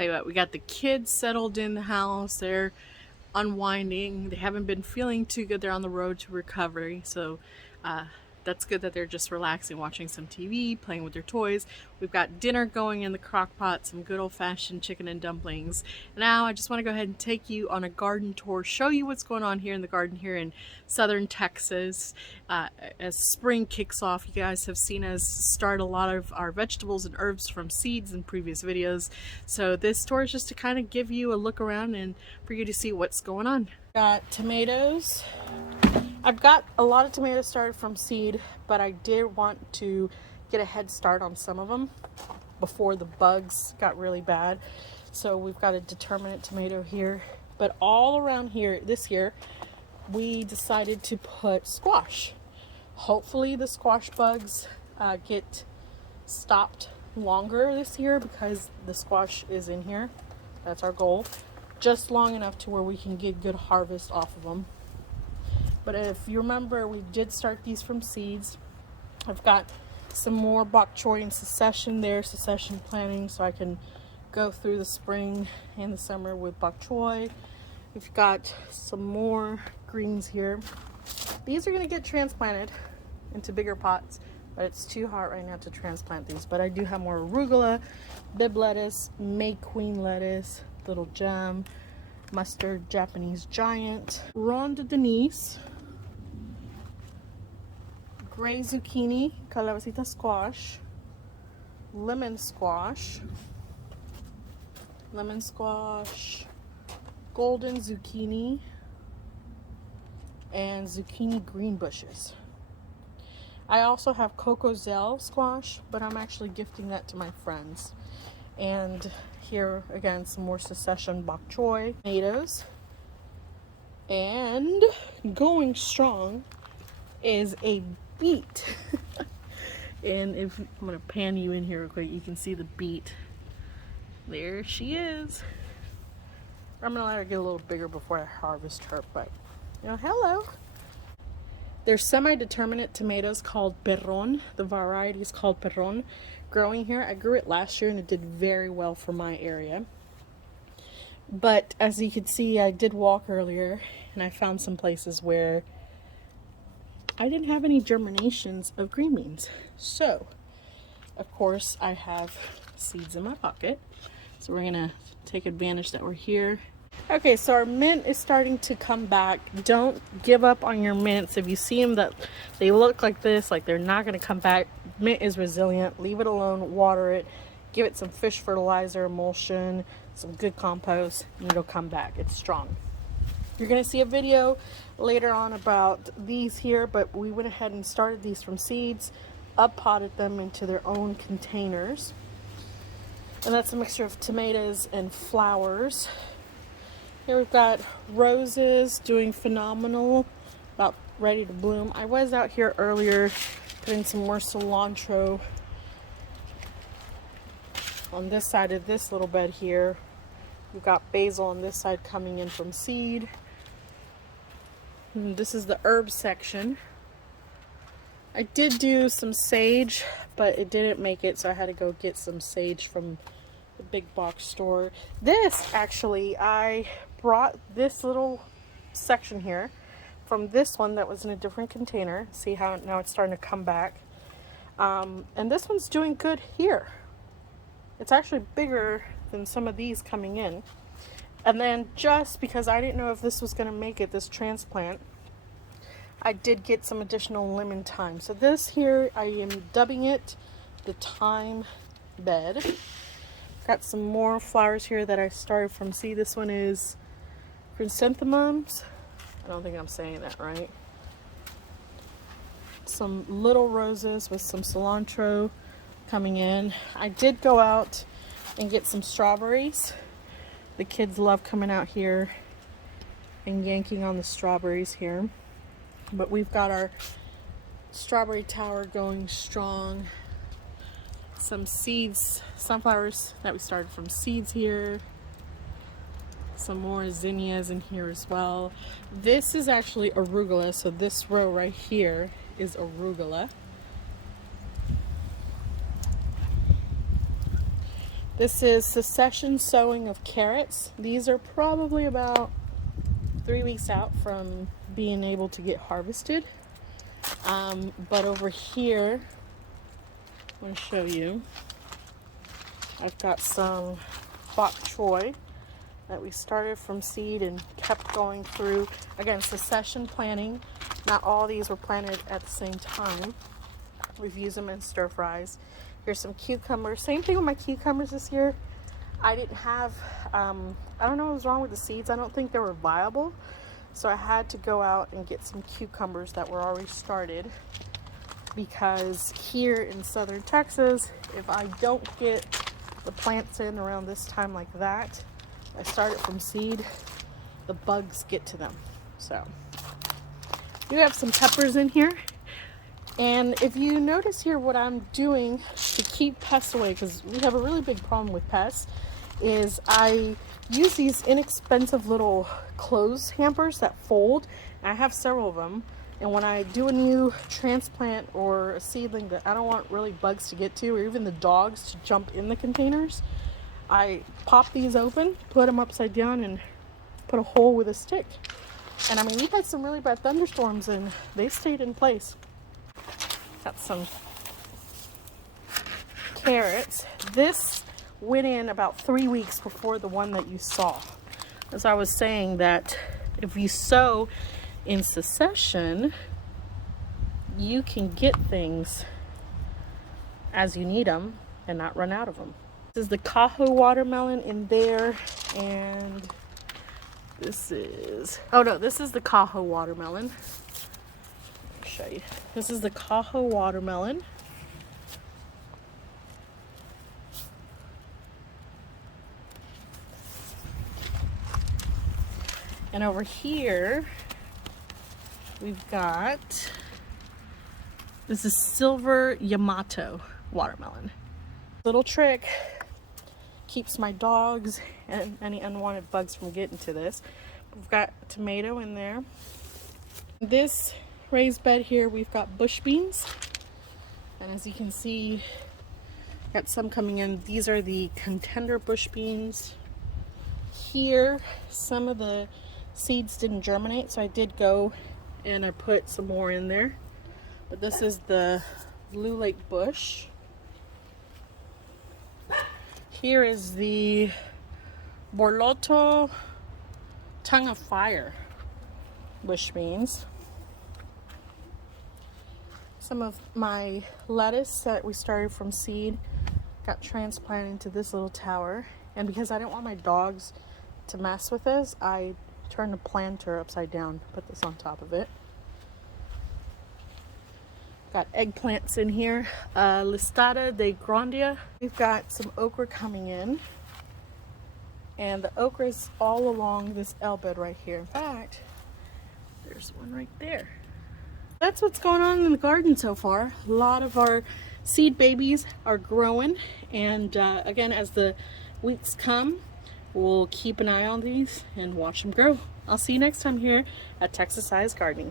Tell you what, we got the kids settled in the house. They're unwinding. They haven't been feeling too good. They're on the road to recovery, so that's good that they're just relaxing, watching some TV, playing with their toys. We've got dinner going in the crock pot, some good old-fashioned chicken and dumplings. Now I just want to go ahead and take you on a garden tour, show you what's going on here in the garden here in southern Texas. As spring kicks off, you guys have seen us start a lot of our vegetables and herbs from seeds in previous videos. So this tour is just to kind of give you a look around and for you to see what's going on. Got tomatoes. I've got a lot of tomatoes started from seed, but I did want to get a head start on some of them before the bugs got really bad. So we've got a determinate tomato here, but all around here this year we decided to put squash. Hopefully the squash bugs get stopped longer this year because the squash is in here. That's our goal. Just long enough to where we can get good harvest off of them. But if you remember, we did start these from seeds. I've got some more bok choy and succession there, succession planting, so I can go through the spring and the summer with bok choy. We've got some more greens here. These are going to get transplanted into bigger pots, but it's too hot right now to transplant these. But I do have more arugula, bib lettuce, May Queen lettuce, little gem, mustard, Japanese giant, Ronde Denise, gray zucchini, calabacita squash, lemon squash, golden zucchini, and zucchini green bushes. I also have cocozelle squash, but I'm actually gifting that to my friends. And here again, some more succession bok choy, tomatoes, and going strong is a beet. And if I'm gonna pan you in here real quick, you can see the beet. There she is. I'm gonna let her get a little bigger before I harvest her, but you know, hello. There's semi-determinate tomatoes called Perron. The variety is called Perron. Growing here, I grew it last year and it did very well for my area. But as you can see, I did walk earlier and I found some places where I didn't have any germinations of green beans. So, of course, I have seeds in my pocket. So we're gonna take advantage that we're here. Okay, so our mint is starting to come back. Don't give up on your mints. If you see them that they look like this, like they're not gonna come back, mint is resilient. Leave it alone, water it, give it some fish fertilizer, emulsion, some good compost, and it'll come back. It's strong. You're gonna see a video later on about these here, but we went ahead and started these from seeds, up-potted them into their own containers. And that's a mixture of tomatoes and flowers. Here we've got roses doing phenomenal, about ready to bloom. I was out here earlier putting some more cilantro on this side of this little bed here. We've got basil on this side coming in from seed. And this is the herb section. I did do some sage, but it didn't make it, so I had to go get some sage from the big box store. This actually, I brought this little section here from this one that was in a different container. See how now it's starting to come back. And this one's doing good here. It's actually bigger than some of these coming in. And then just because I didn't know if this was going to make it, this transplant, I did get some additional lemon thyme. So this here, I am dubbing it the thyme bed. Got some more flowers here that I started from seed. This one is chrysanthemums. I don't think I'm saying that right. Some little roses with some cilantro coming in. I did go out and get some strawberries. The kids love coming out here and yanking on the strawberries here. But we've got our strawberry tower going strong. Some seeds, sunflowers that we started from seeds here. Some more zinnias in here as well. This is actually arugula, so this row right here is arugula. This is succession sowing of carrots. These are probably about 3 weeks out from being able to get harvested. But over here, I'm going to show you. I've got some bok choy that we started from seed and kept going through. Again, succession planting. Not all these were planted at the same time. We've used them in stir fries. Here's some cucumbers. Same thing with my cucumbers this year. I didn't have, I don't know what was wrong with the seeds. I don't think they were viable. So I had to go out and get some cucumbers that were already started. Because here in southern Texas, if I don't get the plants in around this time like that, I start it from seed, the bugs get to them. So we have some peppers in here. And if you notice here, what I'm doing to keep pests away, because we have a really big problem with pests, is I use these inexpensive little clothes hampers that fold. I have several of them. And when I do a new transplant or a seedling that I don't want really bugs to get to, or even the dogs to jump in the containers, I pop these open, put them upside down, and put a hole with a stick. And I mean, we had some really bad thunderstorms and they stayed in place. Got some carrots. This went in about 3 weeks before the one that you saw. As I was saying, that if you sow in succession, you can get things as you need them and not run out of them. This is the Cajo watermelon in there, and this is, oh no, this is the Cajo watermelon. Let me show you. This is the Cajo watermelon. And over here, we've got, this is Silver Yamato watermelon. Little trick, keeps my dogs and any unwanted bugs from getting to this. We've got tomato in there. This raised bed here, we've got bush beans. And as you can see, got some coming in. These are the contender bush beans. Here, some of the seeds didn't germinate, so I did go and I put some more in there. But this is the Blue Lake bush. Here is the Borloto Tongue of Fire bush beans. Some of my lettuce that we started from seed got transplanted into this little tower. And because I didn't want my dogs to mess with this, I turned the planter upside down, put this on top of it. Got eggplants in here, Listada de Grandia. We've got some okra coming in, and the okra is all along this L bed right here. In fact, there's one right there. That's what's going on in the garden so far. A lot of our seed babies are growing, and again, as the weeks come, we'll keep an eye on these and watch them grow. I'll see you next time here at Texas Size Gardening.